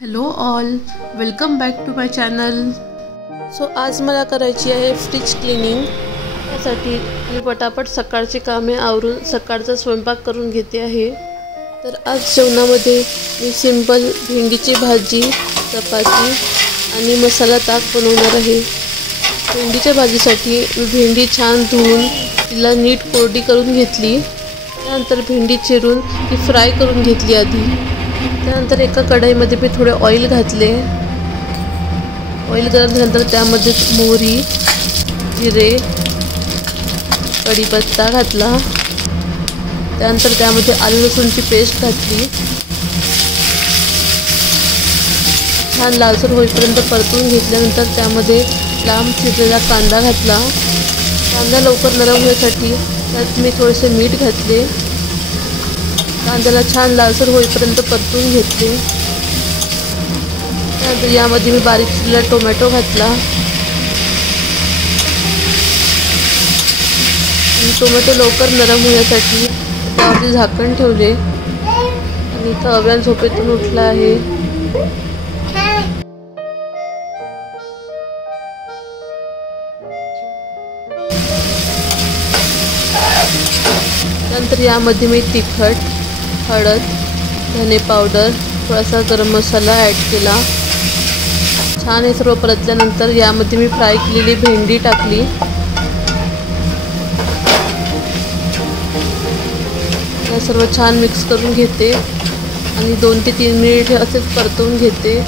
Hello all, welcome back to my channel. So आज मला करायची आहे फ्रीज क्लिनिंग. त्यासाठी मी पटापट सकाळची कामे आवरून सकाळचा स्वयंपाक करून घेते आहे. तर आज जेवणामध्ये मी सिंपल भेंडीची भाजी, चपाती आणि मसाला ताक बनवणार आहे. भेंडीच्या भाजीसाठी मी भेंडी छान धुवून तिला नीट कोरडी करून घेतली. त्यानंतर भेंडी चिरून ती फ्राय करून घेतली आधी. त्यानंतर एका कढईमध्ये मी थोडे ऑइल घातले. ऑइल गरम झाल्यानंतर त्यामध्ये मोहरी, जिरे, कढीपत्ता घातला. त्यानंतर त्यामध्ये आलं लसूणची पेस्ट घातली. छान लालसर होईपर्यंत परतून घेतल्यानंतर त्यामध्ये लांब चिरलेला कांदा घातला. कांदा लवकर नरम होण्यासाठी त्यात मी थोडेसे मीठ घातले. कांद्याला छान लालसर होईपर्यंत परतून घेतले. त्यानंतर यामध्ये मी बारीक चिरलेला टोमॅटो घातला. टोमॅटो लवकर नरम होण्यासाठी त्यावरती झाकण ठेवले आणि इथं अव्यान झोपेतून उठला आहे. त्यानंतर यामध्ये मी तिखट, हळद, धने पावडर, थोडासा गरम मसाला ॲड केला. छान हे सर्व परतल्यानंतर यामध्ये मी फ्राय केलेली भेंडी टाकली. हे सर्व छान मिक्स करून घेते आणि 2 ते 3 मिनिट असेच परतवून घेते.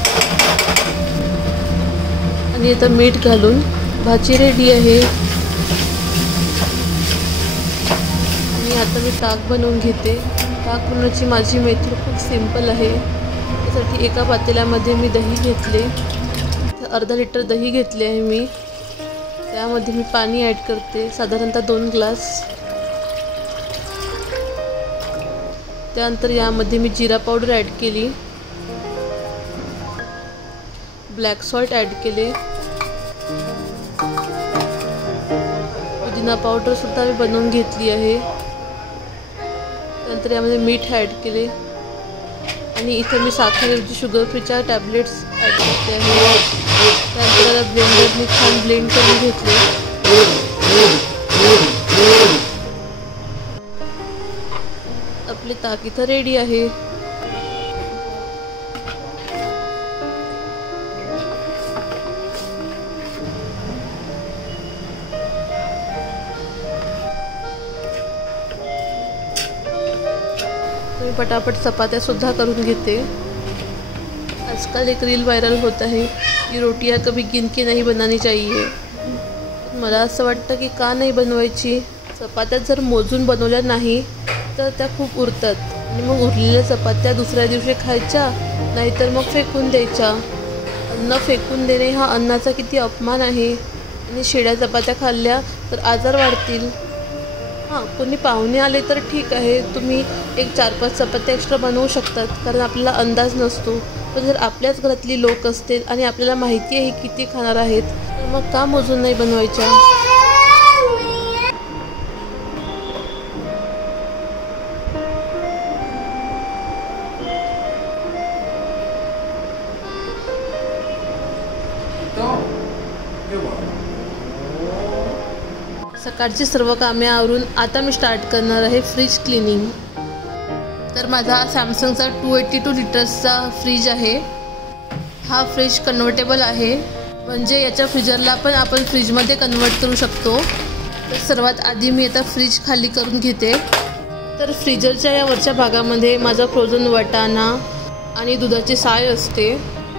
आणि आता मीठ घालून भाजी रेडी आहे. आता मी ताक बनवून घेते. ताक बनवण्याची माझी मेथड खूप सिंपल आहे. त्यासाठी एका पातेल्यामध्ये मी दही घेतले. अर्धा लिटर दही घेतले आहे मी. त्यामध्ये मी पाणी ॲड करते, साधारणतः 2 ग्लास. त्यानंतर यामध्ये मी जिरा पावडर ॲड केली, ब्लॅक सॉल्ट ॲड केले, पुदिना पावडर सुद्धा मी बनवून घेतली आहे. नंतर यामध्ये मीठ ॲड केले आणि इथे मी साखरेऐवजी शुगर फ्रीच्या टॅबलेट्स ॲड करते आहे. त्यानंतर त्याला ब्लेंडरने छान ब्लेंड करून घेतले. आपले ताक इथं रेडी आहे. मी पटापट चपात्या सुद्धा करून घेते. आजकल एक रील व्हायरल होत आहे की रोटियां कभी गिन के नहीं बनानी चाहिए. मला असं वाटतं की का नाही बनवायची. चपात्या जर मोजून बनवल्या नाही तर त्या खूप उरतात आणि मग उरलेल्या चपात्या दुसऱ्या दिवशी खायच्या, नाहीतर मग फेकून द्यायच्या. अन्न फेकून देणे हा अन्नाचा किती अपमान आहे. आणि शिळ्या चपात्या खाल्ल्या तर आजार वाढतील. हां, कोणी पाहुणे आले तर ठीक आहे, तुम्ही एक 4-5 चपात्या एक्स्ट्रा बनवू शकतात, कारण आपल्याला अंदाज नसतो. पण जर आपल्याच घरातली लोक असतील आणि आपल्याला माहिती आहे किती खाणार आहेत, तर मग का मोजून नाही बनवायच्या. सकाळची सर्व कामे आवरून आता मी स्टार्ट करणार आहे फ्रीज क्लिनिंग. तर माझा सॅमसंगचा 282 लिटर्सचा फ्रीज आहे. हा फ्रीज कन्व्हर्टेबल आहे, म्हणजे याच्या फ्रीजरला पण आपण फ्रीजमध्ये कन्वर्ट करू शकतो. तर सर्वात आधी मी आता फ्रीज खाली करून घेते. तर फ्रीजरच्या या वरच्या भागामध्ये माझा फ्रोझन वाटाणा आणि दुधाची साय असते.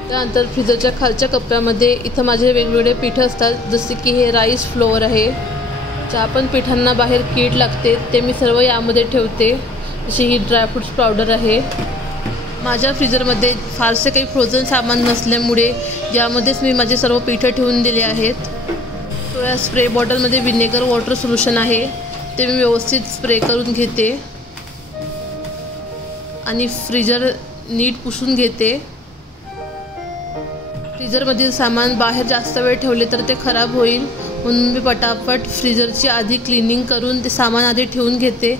त्यानंतर फ्रीजरच्या खालच्या कप्प्यामध्ये इथं माझे वेगवेगळे पीठं असतात, जसे की हे राईस फ्लोअर आहे. ज्या पण पिठांना बाहेर कीड लागते ते मी सर्व यामध्ये ठेवते. जशी ही ड्रायफ्रूट्स पावडर आहे. माझ्या फ्रीजरमध्ये फारसे काही फ्रोझन सामान नसल्यामुळे यामध्येच मी माझे सर्व पिठं ठेवून दिले आहेत. तो या स्प्रे बॉटलमध्ये विनेगर वॉटर सोल्युशन आहे, ते मी व्यवस्थित स्प्रे करून घेते आणि फ्रीजर नीट पुसून घेते. फ्रीजरमधील सामान बाहेर जास्त वेळ ठेवले तर ते खराब होईल, म्हणून मी पटापट फ्रीजरची आधी क्लिनिंग करून ते सामान आधी ठेवून घेते.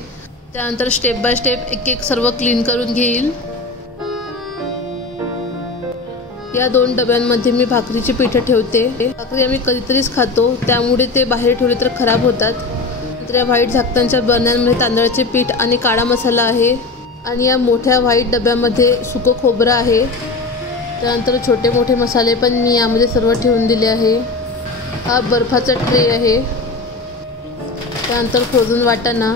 त्यानंतर स्टेप बाय स्टेप एक एक सर्व क्लीन करून घेईल. या 2 डब्यांमध्ये मी भाकरीची पिठं ठेवते. भाकरी आम्ही कधीतरीच खातो, त्यामुळे ते बाहेर ठेवले तर खराब होतात. नंतर या व्हाईट झाकणांच्या बरण्यांमध्ये तांदळाचे पीठ आणि काळा मसाला आहे. आणि या मोठ्या व्हाईट डब्यामध्ये सुकं खोबरं आहे. त्यानंतर छोटे मोठे मसाले पण मी यामध्ये सर्व ठेवून दिले आहे. हा बर्फाचा ट्रे आहे. त्यानंतर फ्रोझन वाटाणा.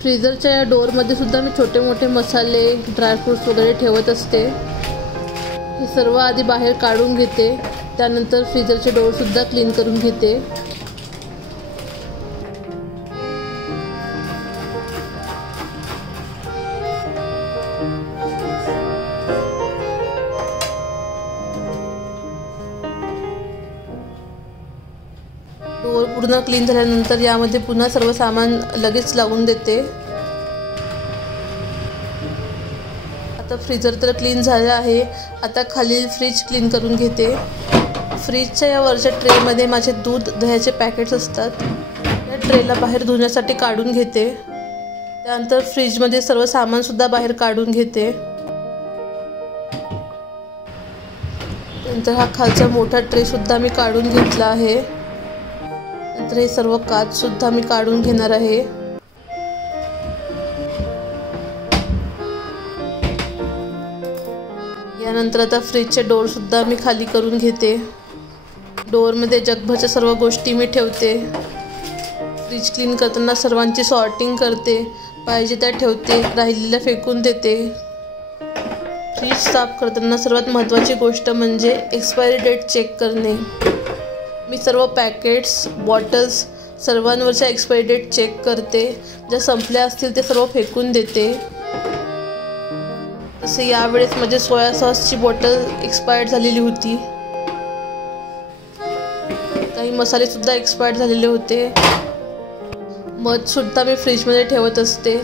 फ्रीजरच्या या डोअरमध्ये सुद्धा मी छोटे मोठे मसाले, ड्रायफ्रूट्स वगैरे ठेवत असते. हे सर्व आधी बाहेर काढून घेते. त्यानंतर फ्रीजरचे डोअरसुद्धा क्लीन करून घेते. डोअर पूर्ण क्लीन झाल्यानंतर यामध्ये पुन्हा सर्व सामान लगेच लावून देते. आता फ्रीजर तर क्लीन झालं आहे. आता खालील फ्रीज क्लीन करून घेते. फ्रीजच्या या वरच्या ट्रेमध्ये माझे दूध दह्याचे पॅकेट्स असतात. या ट्रेला बाहेर धुण्यासाठी काढून घेते. त्यानंतर फ्रीजमध्ये सर्व सामानसुद्धा बाहेर काढून घेते. नंतर हा खालचा मोठा ट्रेसुद्धा मी काढून घेतला आहे. नंतर हे सर्व काचसुद्धा मी काढून घेणार आहे. यानंतर आता फ्रीजचे डोअरसुद्धा मी खाली करून घेते. डोअरमध्ये जगभरच्या सर्व गोष्टी मी ठेवते. फ्रीज क्लीन करताना सर्वांची सॉर्टिंग करते. पाहिजे त्या ठेवते, राहिलेल्या फेकून देते. फ्रीज साफ करताना सर्वात महत्त्वाची गोष्ट म्हणजे एक्सपायरी डेट चेक करणे. मी सर्व पॅकेट्स, बॉटल्स सर्वांवरच्या एक्सपायरी डेट चेक करते. ज्या संपल्या असतील ते सर्व फेकून देते. तसे यावेळेस माझे सोया सॉसची बॉटल एक्सपायर्ड झालेली होती. काही मसालेसुद्धा एक्सपायर्ड झालेले होते. मधसुद्धा मी फ्रीजमध्ये ठेवत असते.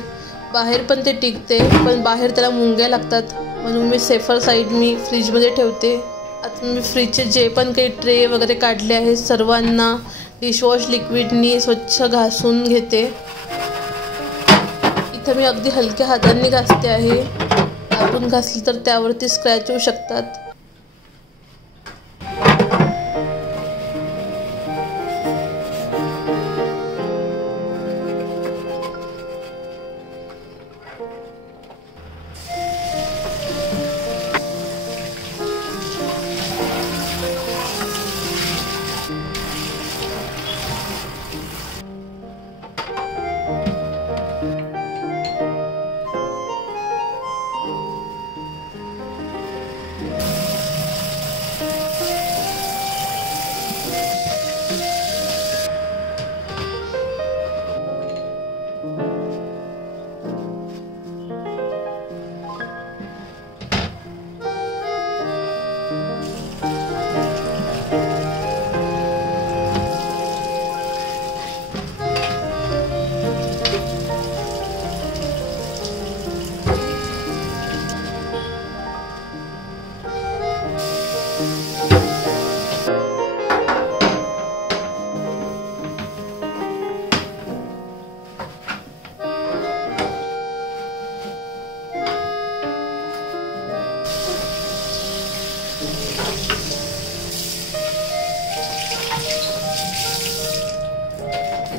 बाहेर पण ते टिकते, पण बाहेर त्याला मुंग्या लागतात, म्हणून मी सेफर साईड मी फ्रीजमध्ये ठेवते. आता मी फ्रीजचे जे पण काही ट्रे वगैरे काढले आहेत सर्वांना डिशवॉश लिक्विडनी स्वच्छ घासून घेते. इथं मी अगदी हलक्या हातांनी घासते आहे. दाबून घासली तर त्यावरती स्क्रॅच होऊ शकतात.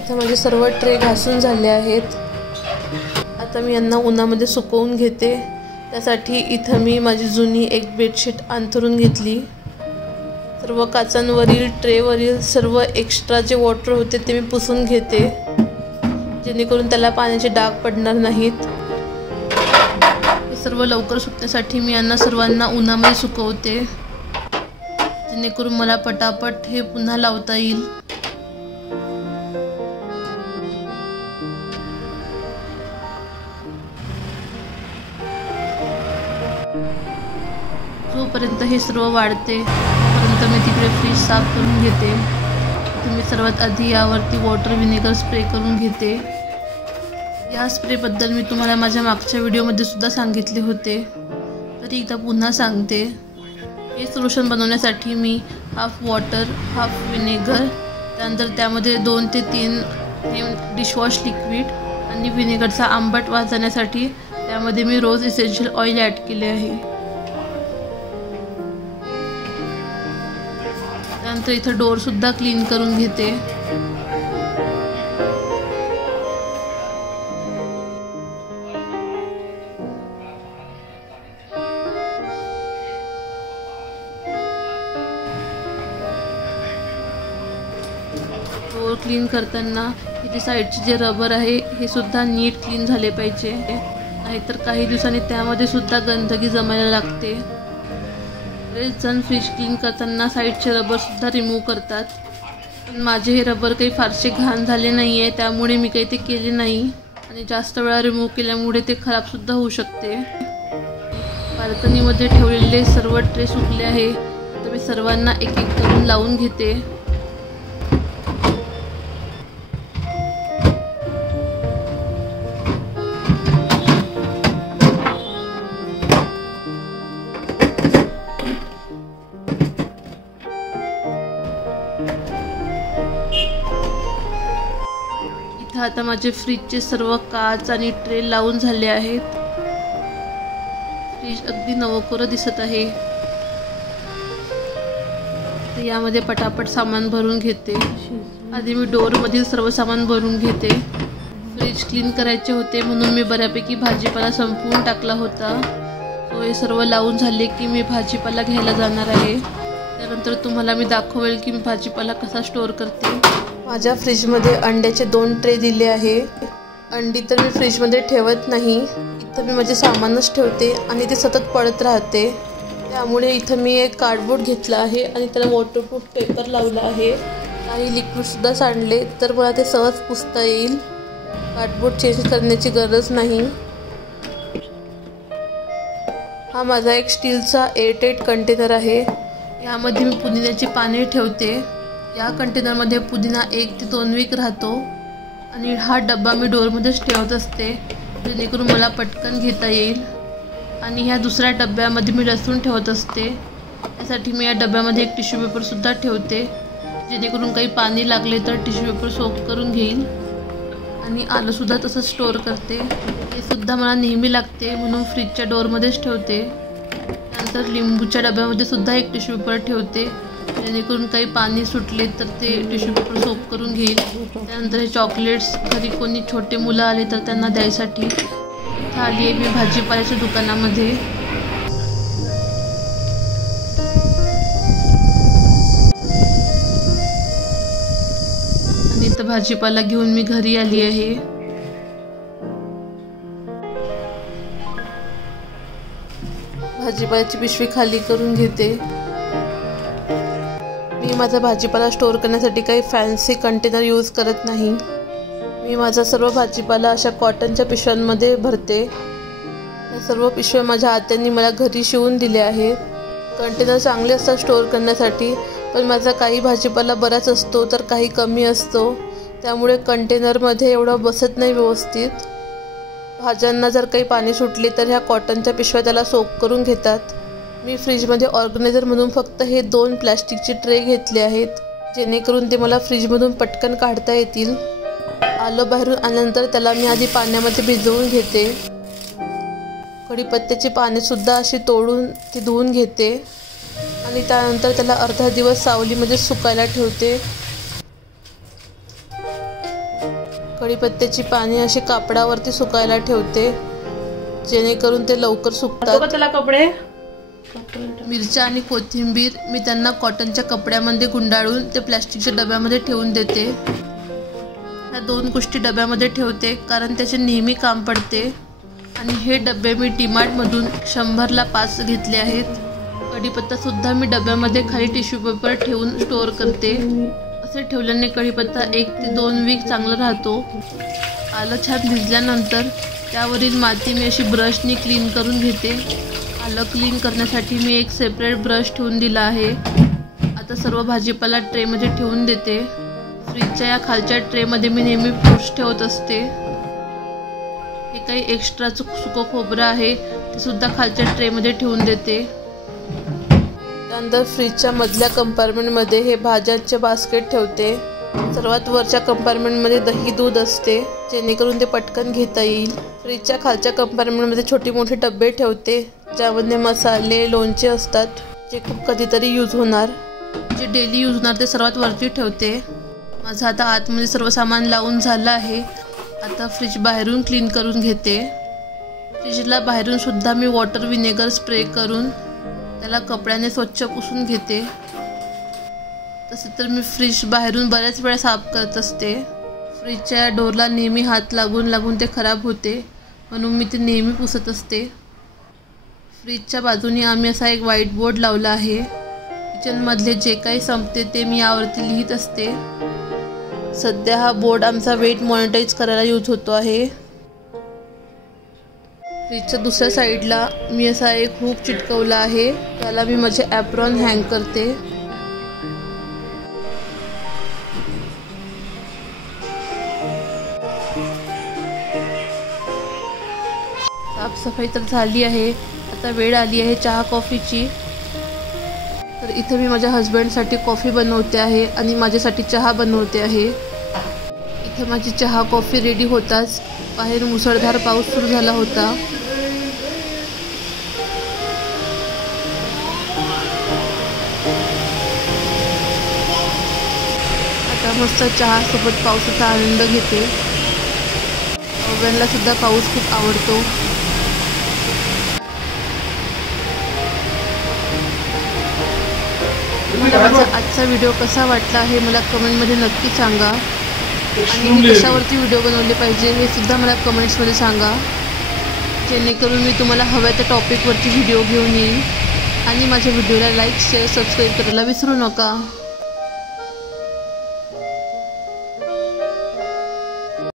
आता माझे सर्व ट्रे घासून झाले आहेत. आता मी यांना उन्हामध्ये सुकवून घेते. त्यासाठी इथं मी माझी जुनी एक बेडशीट अंथरून घेतली. सर्व काचांवरील ट्रेवरील सर्व एक्स्ट्रा जे वॉटर होते ते मी पुसून घेते, जेणेकरून त्याला पाण्याचे डाग पडणार नाहीत. हे सर्व लवकर सुकण्यासाठी मी यांना सर्वांना उन्हामध्ये सुकवते, जेणेकरून मला पटापट हे पुन्हा लावता येईल. जोपर्यंत हे सर्व वाढते तोपर्यंत मी तिकडे फ्रीज साफ करून घेते. मी सर्वात आधी यावरती वॉटर व्हिनेगर स्प्रे करून घेते. या स्प्रेबद्दल मी तुम्हाला माझ्या मागच्या व्हिडिओमध्ये सुद्धा सांगितले होते, तरी एकदा पुन्हा सांगते. हे सोल्युशन बनवण्यासाठी मी हाफ वॉटर, हाफ व्हिनेगर, त्यानंतर त्यामध्ये 2 ते 3 थेंब डिशवॉश लिक्विड आणि व्हिनेगरचा आंबट वास जाण्यासाठी त्यामध्ये मी रोज इसेन्शियल ऑइल ॲड केले आहे. त्यानंतर इथं डोअरसुद्धा क्लीन करून घेते. डोअर क्लीन करताना इथे साईडचे जे रबर आहे हे सुद्धा नीट क्लीन झाले पाहिजे, नाहीतर काही दिवसांनी त्यामध्ये सुद्धा गंदगी जमायला लागते. बरेच जण फ्रीज क्लीन करताना साईडचे रबर सुद्धा रिमूव्ह करतात, पण माझे हे रबर काही फारसे घाण झाले नाही आहे, त्यामुळे मी काही ते केले नाही. आणि जास्त वेळा रिमूव्ह केल्यामुळे ते खराबसुद्धा होऊ शकते. बाल्कनीमध्ये ठेवलेले सर्व ट्रे सुकले आहे. तर मी सर्वांना एक एक करून लावून घेते. आता माझे फ्रीजचे सर्व काच आणि ट्रे लावून झाले आहेत. फ्रीज अगदी नवकोरं दिसत आहे. तर यामध्ये पटापट सामान भरून घेते. आधी मी डोअरमधील सर्व सामान भरून घेते. फ्रीज क्लीन करायचे होते म्हणून मी बऱ्यापैकी भाजीपाला संपवून टाकला होता. सो हे सर्व लावून झाले की मी भाजीपाला घ्यायला जाणार आहे. त्यानंतर तुम्हाला मी दाखवेल की मी भाजीपाला कसा स्टोअर करते. माझ्या फ्रीजमध्ये अंड्याचे 2 ट्रे दिले आहे. अंडी तर मी फ्रीजमध्ये ठेवत नाही. इथं मी माझे सामानच ठेवते आणि ते सतत पडत राहते. त्यामुळे इथं मी एक कार्डबोर्ड घेतला आहे आणि त्याला वॉटरप्रूफ पेपर लावला आहे. काही लिक्विडसुद्धा सांडले तर मला ते सहज पुसता येईल. कार्डबोर्ड चेंज करण्याची गरज नाही. हा माझा एक स्टीलचा एअरटाईट कंटेनर आहे. यामध्ये मी पुदिन्याची पाने ठेवते. या कंटेनरमध्ये पुदिना 1 ते 2 वीक राहतो आणि हा डब्बा मी डोअरमध्येच ठेवत असते, जेणेकरून मला पटकन घेता येईल. आणि ह्या दुसऱ्या डब्यामध्ये मी लसूण ठेवत असते. त्यासाठी मी या डब्यामध्ये एक टिश्यू पेपरसुद्धा ठेवते, जेणेकरून काही पाणी लागले तर टिश्यू पेपर सोक करून घेईल. आणि आलंसुद्धा तसं स्टोअर करते. हे सुद्धा मला नेहमी लागते म्हणून फ्रीजच्या डोअरमध्येच ठेवते. त्यानंतर लिंबूच्या डब्यामध्ये सुद्धा एक टिश्यू पेपर ठेवते, जेणेकरून काही पाणी सुटले तर ते टिश्यू पेपर सोप करून घेईल. त्यानंतर हे चॉकलेट्स घरी कोणी छोटे मुलं आले तर त्यांना द्यायसाठी. आली आहे मी भाजीपाल्याच्या दुकानामध्ये. आणि इथं भाजीपाला घेऊन मी घरी आली आहे. भाजीपाल्याची पिशवी खाली करून घेते. मी माझा भाजीपाला स्टोअर करण्यासाठी काही फॅन्सी कंटेनर यूज करत नाही. मी माझा सर्व भाजीपाला अशा कॉटनच्या पिशव्यांमध्ये भरते. या सर्व पिशव्या माझ्या आत्यांनी मला घरी शिवून दिल्या आहेत. कंटेनर चांगले असतात स्टोअर करण्यासाठी, पण माझा काही भाजीपाला बराच असतो तर काही कमी असतो, त्यामुळे कंटेनरमध्ये एवढं बसत नाही व्यवस्थित. भाज्यांना जर काही पाणी सुटले तर ह्या कॉटनच्या पिशव्या त्याला सोक करून घेतात. मी फ्रीजमध्ये ऑर्गनायझर म्हणून फक्त हे 2 प्लॅस्टिकचे ट्रे घेतले आहेत, जेणेकरून ते मला फ्रीजमधून पटकन काढता येतील. आलं बाहेरून आल्यानंतर त्याला मी आधी पाण्यामध्ये भिजवून घेते. कढीपत्त्याची पानेसुद्धा अशी तोडून ती धुवून घेते आणि त्यानंतर त्याला अर्धा दिवस सावलीमध्ये सुकायला ठेवते. कढीपत्त्याची पाने अशी कापडावरती सुकायला ठेवते, जेणेकरून ते लवकर सुकतात. त्याला कपडे मिरच्या आणि कोथिंबीर मी त्यांना कॉटनच्या कपड्यामध्ये गुंडाळून ते प्लॅस्टिकच्या डब्यामध्ये ठेवून देते. ह्या 2 गोष्टी डब्यामध्ये ठेवते कारण त्याचे नेहमी काम पडते. आणि हे डबे मी डीमार्टमधून 100ला 5 घेतले आहेत. कढीपत्तासुद्धा मी डब्यामध्ये खाली टिश्यू पेपर ठेवून स्टोअर करते. असे ठेवल्याने कढीपत्ता 1 ते 2 वीक चांगला राहतो. आलं छान भिजल्यानंतर त्यावरील माती मी अशी ब्रशनी क्लीन करून घेते. आलं क्लीन करण्यासाठी मी एक सेपरेट ब्रश ठेवून दिला आहे. आता सर्व भाजीपाला ट्रेमध्ये ठेवून देते. फ्रीजच्या या खालच्या ट्रेमध्ये मी नेहमी फ्रूट्स ठेवत असते. हे काही एक्स्ट्राचं सुकं खोबरं आहे ते सुद्धा खालच्या ट्रेमध्ये ठेवून देते. त्यानंतर फ्रीजच्या मधल्या कंपार्टमेंटमध्ये हे भाज्यांचे बास्केट ठेवते. सर्वात वरच्या कंपार्टमेंटमध्ये दही दूध असते, जेणेकरून ते पटकन घेता येईल. फ्रीजच्या खालच्या कंपार्टमेंटमध्ये छोटी मोठी डबे ठेवते, ज्यामध्ये मसाले लोणचे असतात, जे खूप कधीतरी यूज होणार. जे डेली यूज होणार ते सर्वात वरती ठेवते. माझं आता आतमध्ये सर्व सामान लावून झालं आहे. आता फ्रीज बाहेरून क्लीन करून घेते. फ्रीजला बाहेरून सुद्धा मी वॉटर विनेगर स्प्रे करून त्याला कपड्याने स्वच्छ पुसून घेते. तसे तर मी फ्रीज बाहेरून बऱ्याच वेळा साफ करत असते. फ्रीजच्या डोरला नेहमी हात लागून ते खराब होते, म्हणून मी ते नेहमी पुसत असते. फ्रीजच्या बाजूने आम्ही असा एक व्हाईट बोर्ड लावला आहे. किचनमधले जे काही संपते ते मी यावरती लिहित असते. सध्या हा बोर्ड आमचा वेट मॉनिटाईज करायला यूज होतो आहे. फ्रीजच्या दुसऱ्या साईडला मी असा एक हुक चिटकवला आहे. त्याला मी माझे ॲप्रॉन हँग करते. साफसफाई तर झाली आहे. आता वेळ आली आहे चहा कॉफीची. तर इथे मी माझ्या हस्बंडसाठी कॉफी बनवते आहे आणि माझ्यासाठी चहा बनवते आहे. इथे माझी चहा कॉफी रेडी होताच बाहेर मुसळधार पाऊस सुरू झाला होता. आता मस्त चहा सोबत पावसाचा आनंद घेते. ओव्हनला सुद्धा पाऊस खूप आवडतो. मला माझा आजचा व्हिडिओ कसा वाटला हे मला कमेंटमध्ये नक्की सांगा. आणि मी कशावरती व्हिडिओ बनवले पाहिजे हे सुद्धा मला कमेंट्समध्ये सांगा, जेणेकरून मी तुम्हाला हव्या त्या टॉपिकवरती व्हिडिओ घेऊन येईन. आणि माझ्या व्हिडिओला लाईक शेअर सबस्क्राईब करायला विसरू नका.